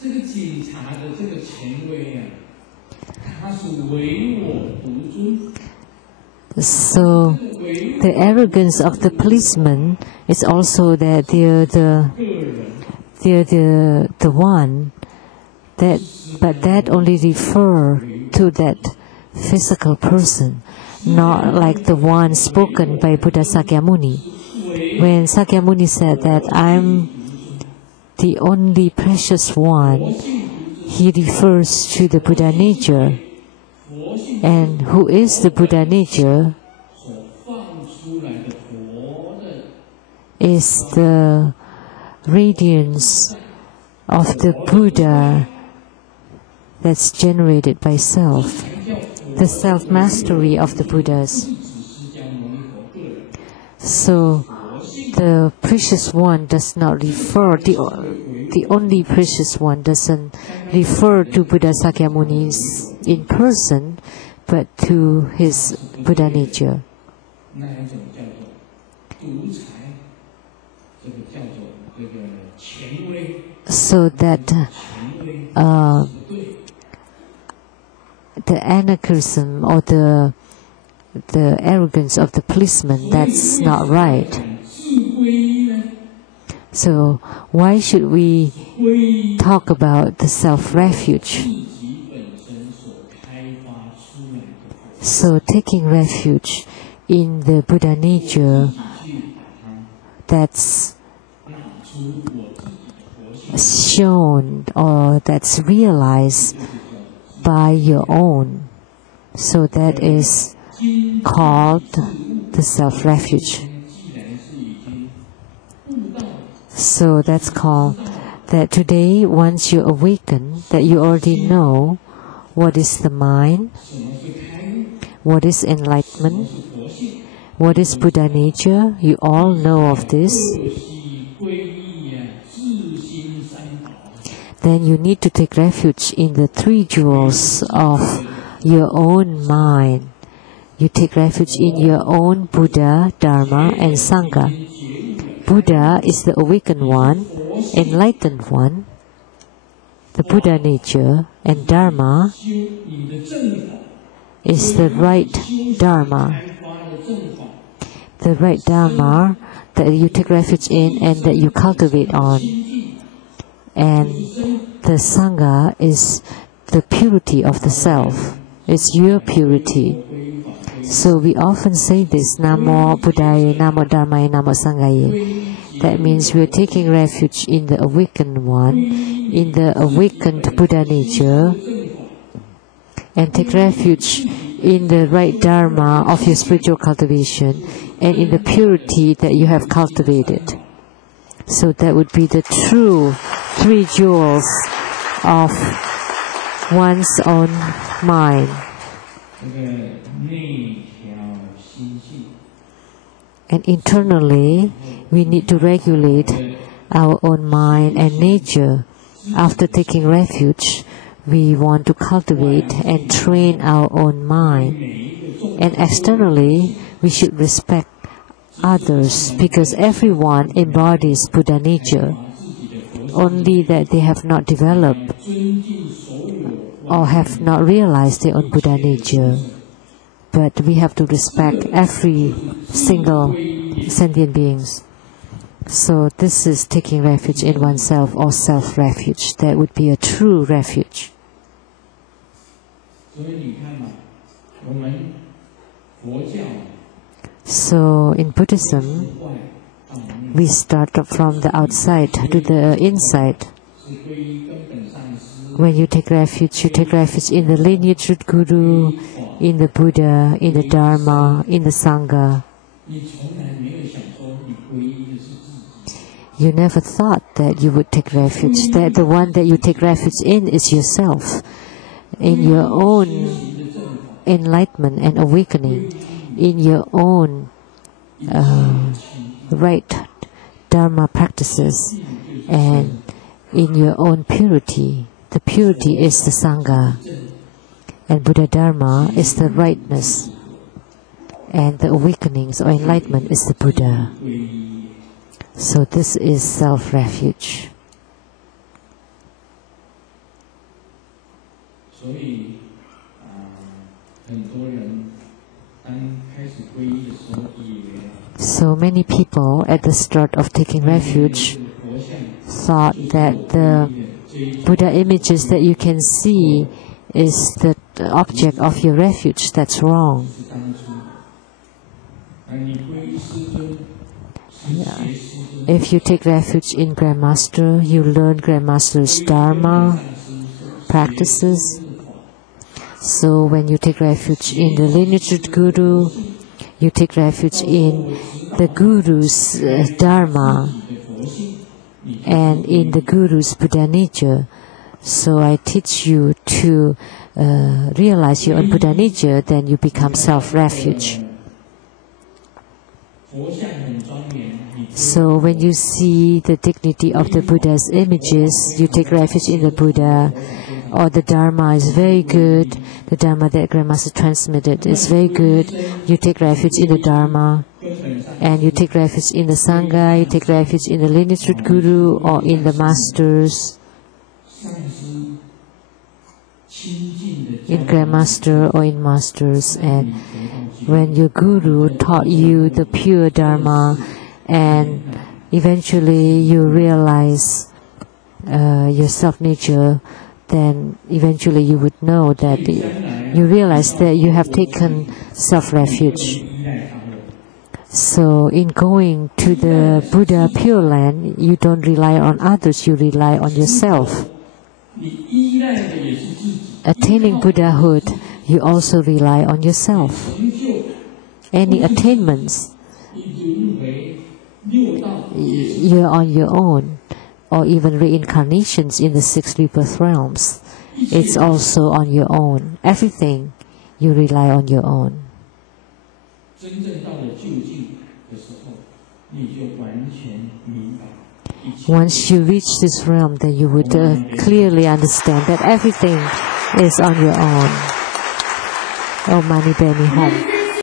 So the arrogance of the policeman is also that they're the one that, but that only refer to that physical person, not like the one spoken by Buddha Sakyamuni. When Sakyamuni said that I'm the only precious one, he refers to the Buddha nature. And who is the Buddha nature is the radiance of the Buddha that's generated by self, the self-mastery of the Buddhas. So the precious one does not refer, the only precious one doesn't refer to Buddha Sakyamuni in person, but to his Buddha nature. So that the anarchism or the arrogance of the policeman, that's not right. So why should we talk about the self-refuge? So taking refuge in the Buddha nature that's shown or that's realized by your own. So that is called the self-refuge. So that's called that today, once you awaken, that you already know what is the mind, what is enlightenment, what is Buddha nature. You all know of this. Then you need to take refuge in the three jewels of your own mind. You take refuge in your own Buddha, Dharma, and Sangha. Buddha is the awakened one, enlightened one, the Buddha nature, and Dharma is the right Dharma. The right Dharma that you take refuge in and that you cultivate on. And the Sangha is the purity of the self. It's your purity. So we often say this, Namo Buddhaya, Namo Dharmaya, Namo Sanghaya. That means we are taking refuge in the awakened one, in the awakened Buddha nature, and take refuge in the right Dharma of your spiritual cultivation, and in the purity that you have cultivated. So that would be the true three jewels of one's own mind. And internally, we need to regulate our own mind and nature. After taking refuge, we want to cultivate and train our own mind. And externally, we should respect others because everyone embodies Buddha nature. Only that they have not developed or have not realized their own Buddha nature. But we have to respect every single sentient beings. So this is taking refuge in oneself or self-refuge. That would be a true refuge. So in Buddhism, we start from the outside to the inside. When you take refuge in the lineage root Guru, in the Buddha, in the Dharma, in the Sangha. You never thought that you would take refuge, that the one that you take refuge in is yourself, in your own enlightenment and awakening, in your own right Dharma practices, and in your own purity. The purity is the Sangha, and Buddha Dharma is the rightness, and the awakenings or enlightenment is the Buddha. So this is self-refuge. So many people at the start of taking refuge thought that the Buddha images that you can see is the object of your refuge. That's wrong. Yeah. If you take refuge in Grandmaster, you learn Grandmaster's Dharma practices. So when you take refuge in the lineage Guru, you take refuge in the Guru's Dharma and in the Guru's Buddha nature. So I teach you to realize your own Buddha nature, then you become self-refuge. So when you see the dignity of the Buddha's images, you take refuge in the Buddha, or the Dharma is very good, the Dharma that Grandmaster transmitted is very good, you take refuge in the Dharma, and you take refuge in the Sangha, you take refuge in the lineage Guru or in the Masters, in Grandmaster or in Masters. And when your Guru taught you the pure Dharma, and eventually you realize your self-nature, then eventually you would know that you realize that you have taken self-refuge. So in going to the Buddha Pure Land, you don't rely on others, you rely on yourself. Attaining Buddhahood, you also rely on yourself. Any attainments, you're on your own, or even reincarnations in the 6 rebirth realms, it's also on your own. Everything, you rely on your own. Once you reach this realm, then you would clearly understand that everything is on your own. Om Mani Padme Hum.